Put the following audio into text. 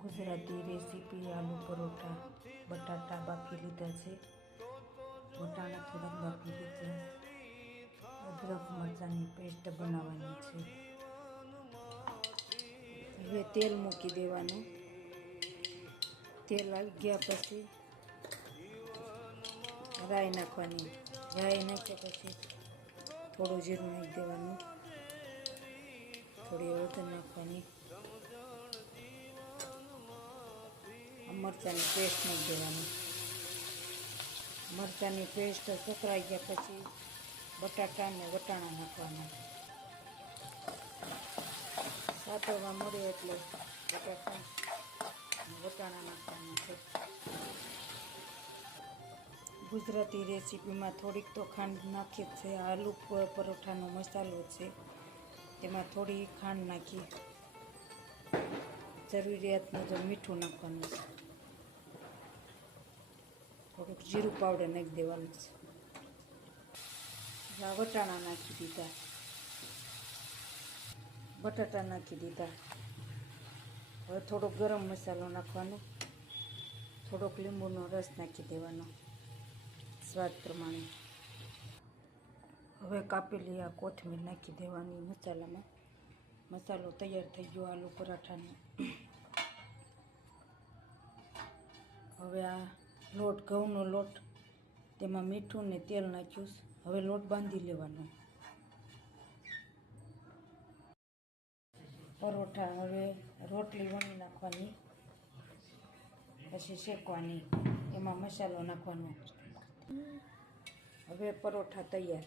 Gujarati recipe aloo paratha બટાટા બાફી લીધા છે, વટાણા થોડાક બાફી લીધા, અદરક મરચાંની પેસ્ટ બનાવવાની છે. હવે તેલ મૂકી દેવાનું. તેલ આવી ગયા પછી રાઈ નાખવાની. રાઈ નાખ્યા પછી થોડું જીરું નાખી દેવાનું, થોડી હળદર નાખવાની, મરચાંની પેસ્ટ નાખી દેવાની. મરચાંની પેસ્ટ સકરાઈ ગયા પછી બટાટા અને વટાણા નાખવાના. સાતળવા મળે એટલે બટાટા અને વટાણા નાખવાના છે. ગુજરાતી રેસીપીમાં થોડીક તો ખાંડ નાખી છે. આલુ પરોઠાનો મસાલો છે, તેમાં થોડી ખાંડ નાખી, જરૂરિયાત મુજબ મીઠું નાખવાનું છે, થોડુંક જીરું પાવડર નાખી દેવાનું છે. વટાણા નાખી દીધા, બટાટા નાખી દીધા. હવે થોડોક ગરમ મસાલો નાખવાનો, થોડોક લીંબુનો રસ નાખી દેવાનો સ્વાદ પ્રમાણે. હવે કાપેલી આ કોથમીર નાખી દેવાની મસાલામાં. મસાલો તૈયાર થઈ ગયો આલુ પરાઠાનો. હવે આ લોટ, ઘઉંનો લોટ, તેમાં મીઠું ને તેલ નાખ્યું. હવે લોટ બાંધી લેવાનો. પરોઠા હવે રોટલી વણી નાખવાની, પછી શેકવાની, એમાં મસાલો નાખવાનો. હવે પરોઠા તૈયાર.